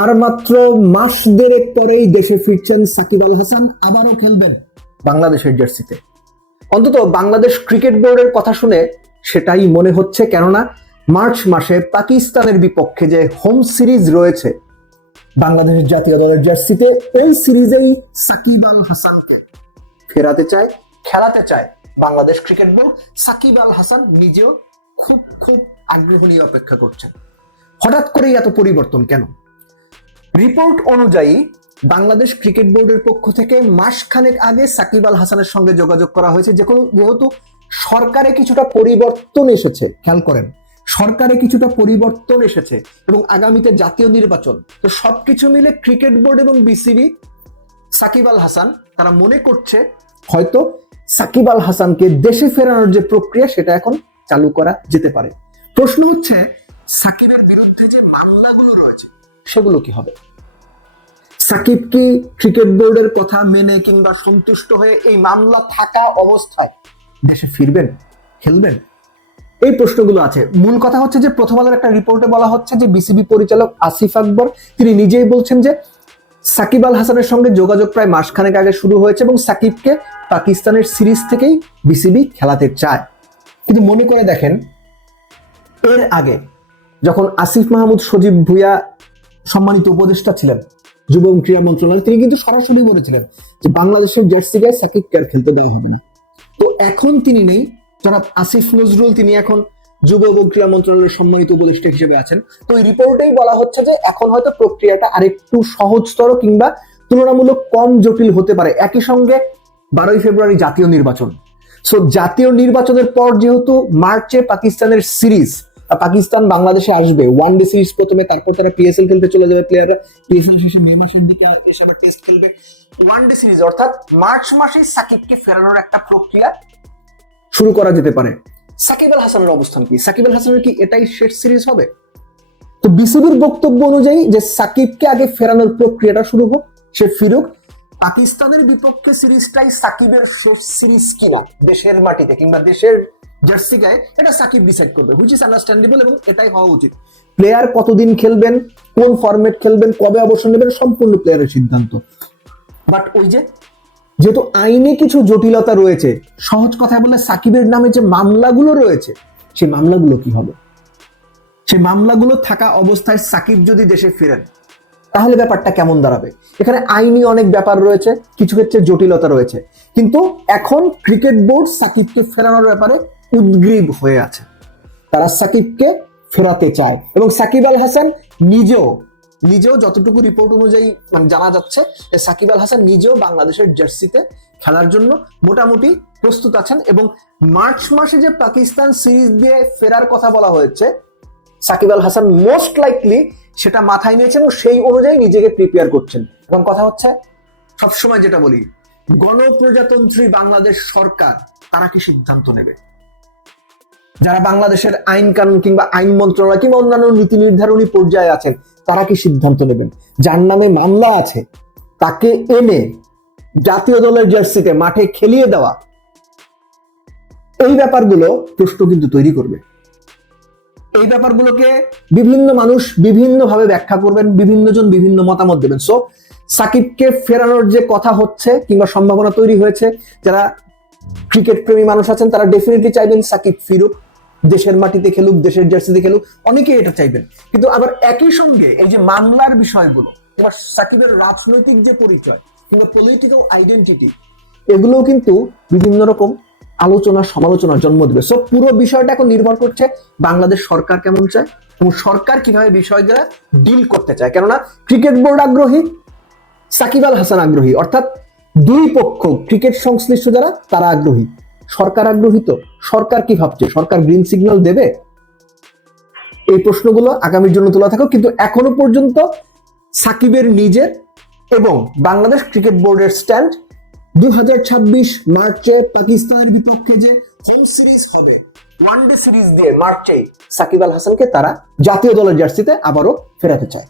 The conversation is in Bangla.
আর মাত্র মাস দেড়েক পরেই দেশে ফিরছেন সাকিব আল হাসান, আবারও খেলবেন বাংলাদেশের জার্সিতে। অন্তত বাংলাদেশ ক্রিকেট বোর্ডের কথা শুনে সেটাই মনে হচ্ছে, কেননা মার্চ মাসে পাকিস্তানের বিপক্ষে যে হোম সিরিজ রয়েছে বাংলাদেশের জাতীয় দলের জার্সিতে, ওই সিরিজেই সাকিব আল হাসানকে ফেরাতে চায়, খেলাতে চায় বাংলাদেশ ক্রিকেট বোর্ড। সাকিব আল হাসান নিজেও খুব খুব আগ্রহ নিয়ে অপেক্ষা করছেন। হঠাৎ করেই এত পরিবর্তন কেন? রিপোর্ট অনুযায়ী বাংলাদেশ ক্রিকেট বোর্ডের পক্ষ থেকে মাসখানেক আগে সাকিব আল হাসানের সঙ্গে যোগাযোগ করা হয়েছে, যেহেতু সরকারে কিছুটা পরিবর্তন এসেছে। খেয়াল করেন, সরকারে কিছুটা পরিবর্তন এসেছে এবং আগামীতে জাতীয় নির্বাচন, তো সবকিছু মিলে ক্রিকেট বোর্ড এবং বিসিবি, সাকিব আল হাসান তারা মনে করছে হয়তো সাকিব আল হাসানকে দেশে ফেরানোর যে প্রক্রিয়া সেটা এখন চালু করা যেতে পারে। প্রশ্ন হচ্ছে, সাকিবের বিরুদ্ধে যে মামলাগুলো রয়েছে সেগুলো কি হবে? সাকিব কি ক্রিকেট বোর্ডের কথা মেনে কিংবা সন্তুষ্ট হয়ে এই মামলা থাকা অবস্থায় দেশে ফিরবেন, খেলবেন? এই প্রশ্নগুলো আছে। মূল কথা হচ্ছে যে প্রথম আলোর একটা রিপোর্টে বলা হচ্ছে যে বিসিবি পরিচালক আসিফ আকবর তিনি নিজেই বলছেন যে সাকিব আল হাসানের সঙ্গে যোগাযোগ প্রায় মাসখানেক আগে শুরু হয়েছে এবং সাকিবকে পাকিস্তানের সিরিজ থেকেই বিসিবি খেলাতে চায়। কিন্তু মনে করে দেখেন, এর আগে যখন আসিফ মাহমুদ সজীব ভুঁইয়া সম্মানিত উপদেষ্টা ছিলেন যুব এবং ক্রীড়া মন্ত্রণালয়, তিনি কিন্তু সরাসরি বলেছিলেন যে বাংলাদেশের জার্সি গায়ে সাকিবকে আর খেলতে দেওয়া হবে না। তো এখন তিনি নেই, জনাব আসিফ নজরুল তিনি এখন যুব এবং ক্রীড়া মন্ত্রণালয়ের সম্মানিত উপদেষ্টা হিসেবে আছেন। তো এই রিপোর্টেই বলা হচ্ছে যে এখন হয়তো প্রক্রিয়াটা আরেকটু সহজতর কিংবা তুলনামূলক কম জটিল হতে পারে। একই সঙ্গে 12ই ফেব্রুয়ারি জাতীয় নির্বাচন। সো জাতীয় নির্বাচনের পর যেহেতু মার্চে পাকিস্তানের সিরিজ, পাকিস্তান বাংলাদেশে আসবে ওয়ানডে সিরিজ প্রথমে, তারপর তারা পিএসএল খেলতে চলে যাবে, প্লেয়াররা পিএসএল শেষে মে মাসের দিকে এসে আবার টেস্ট খেলবে। ওয়ানডে সিরিজ অর্থাৎ মার্চ মাসেই সাকিবকে ফেরানোর একটা প্রক্রিয়া শুরু করা যেতে পারে। সাকিব আল হাসানের অবস্থান কি? সাকিব আল হাসানের কি এটাই শেষ সিরিজ হবে? তো বিসিবির বক্তব্য অনুযায়ী যে সাকিবকে আগে ফেরানোর প্রক্রিয়াটা শুরু হোক, সে ফিরুক। পাকিস্তানের বিপক্ষে সিরিজটাই সাকিবের শেষ সিরিজ কিনা দেশের মাটিতে কিংবা দেশের জার্সি গায়ে, এটা সাকিব ডিসাইড করবে, হুইচ ইজ আন্ডারস্ট্যান্ডেবল এবং এটাই হওয়া উচিত। প্লেয়ার কতদিন খেলবেন, কোন ফরম্যাট খেলবেন, কবে অবসর নেবেন, সম্পূর্ণ প্লেয়ারের সিদ্ধান্ত। বাট ওই যে যেহেতু আইনে কিছু জটিলতা রয়েছে, সহজ কথায় বলে সাকিবের নামে যে মামলাগুলো রয়েছে সেই মামলাগুলো কি হবে? সেই মামলাগুলো থাকা অবস্থায় সাকিব যদি দেশে ফেরেন তাহলে ব্যাপারটা কেমন দাঁড়াবে? এখানে আইনি অনেক ব্যাপার রয়েছে, কিছু ক্ষেত্রে জটিলতা রয়েছে, কিন্তু এখন ক্রিকেট বোর্ড সাকিবকে ফেরানোর ব্যাপারে উদ্গ্রীব হয়ে আছে। তারা সাকিবকে ফেরাতে চায় এবং সাকিব আল হাসান নিজেও যতটুকু রিপোর্ট অনুযায়ী জানা যাচ্ছে, সাকিব আল হাসান নিজেও বাংলাদেশের জার্সিতে খেলার জন্য মোটামুটি প্রস্তুত আছেন এবং মার্চ মাসে যে পাকিস্তান সিরিজ দিয়ে ফেরার কথা বলা হয়েছে, সাকিব আল হাসান মোস্ট লাইকলি সেটা মাথায় নিয়েছেন এবং সেই অনুযায়ী নিজেকে প্রিপেয়ার করছেন। এবং কথা হচ্ছে, সবসময় যেটা বলি, গণপ্রজাতন্ত্রী বাংলাদেশ সরকার তারা কি সিদ্ধান্ত নেবে? যারা বাংলাদেশের আইন কানুন কিংবা আইন মন্ত্রণালয় কিংবা অন্যান্য নীতি নির্ধারণী পর্যায়ে আছেন তারা কি সিদ্ধান্ত নেবেন? যার নামে মামলা আছে তাকে এনে জাতীয় দলের জার্সিতে মাঠে খেলিয়ে দেওয়া, এই ব্যাপারগুলো প্রশ্ন কিন্তু তৈরি করবে। এই ব্যাপারগুলোকে বিভিন্ন মানুষ বিভিন্নভাবে ব্যাখ্যা করবেন, বিভিন্ন জন বিভিন্ন মতামত দেবেন। সো সাকিবকে ফেরানোর যে কথা হচ্ছে কিংবা সম্ভাবনা তৈরি হয়েছে, যারা ক্রিকেট প্রেমী মানুষ আছেন তারা ডেফিনেটলি চাইবেন সাকিব ফিরুক, দেশের মাটিতে খেলুক, দেশের জার্সিতে খেলুক, অনেকেই এটা চাইবেন। কিন্তু আবার একই সঙ্গে এই যে মামলার বিষয়গুলো কিংবা সাকিবের রাজনৈতিক যে পরিচয় কিংবা পলিটিক্যাল আইডেন্টিটি, এগুলোও কিন্তু বিভিন্ন রকম আলোচনা সমালোচনার জন্ম দেবে। সো পুরো বিষয়টা এখন নির্ভর করছে বাংলাদেশ সরকার কেমন চায় এবং সরকার কিভাবে বিষয়গুলো ডিল করতে চায়। কেননা ক্রিকেট বোর্ড আগ্রহী, সাকিব আল হাসান আগ্রহী, অর্থাৎ দুই পক্ষ ক্রিকেট সংশ্লিষ্ট যারা তারা আগ্রহী, সরকার আগ্রহী। তো সরকার কি ভাবছে? সরকার গ্রিন সিগন্যাল দেবে? এই প্রশ্নগুলো আগামীর জন্য তোলা থাকুক। কিন্তু এখনো পর্যন্ত সাকিবের নিজের এবং বাংলাদেশ ক্রিকেট বোর্ডের স্ট্যান্ড 2026 মার্চে পাকিস্তানের বিপক্ষে যে হোম সিরিজ হবে, ওয়ানডে সিরিজ দিয়ে মার্চে সাকিব আল হাসানকে তারা জাতীয় দলের জার্সিতে আবারও ফেরাতে চায়।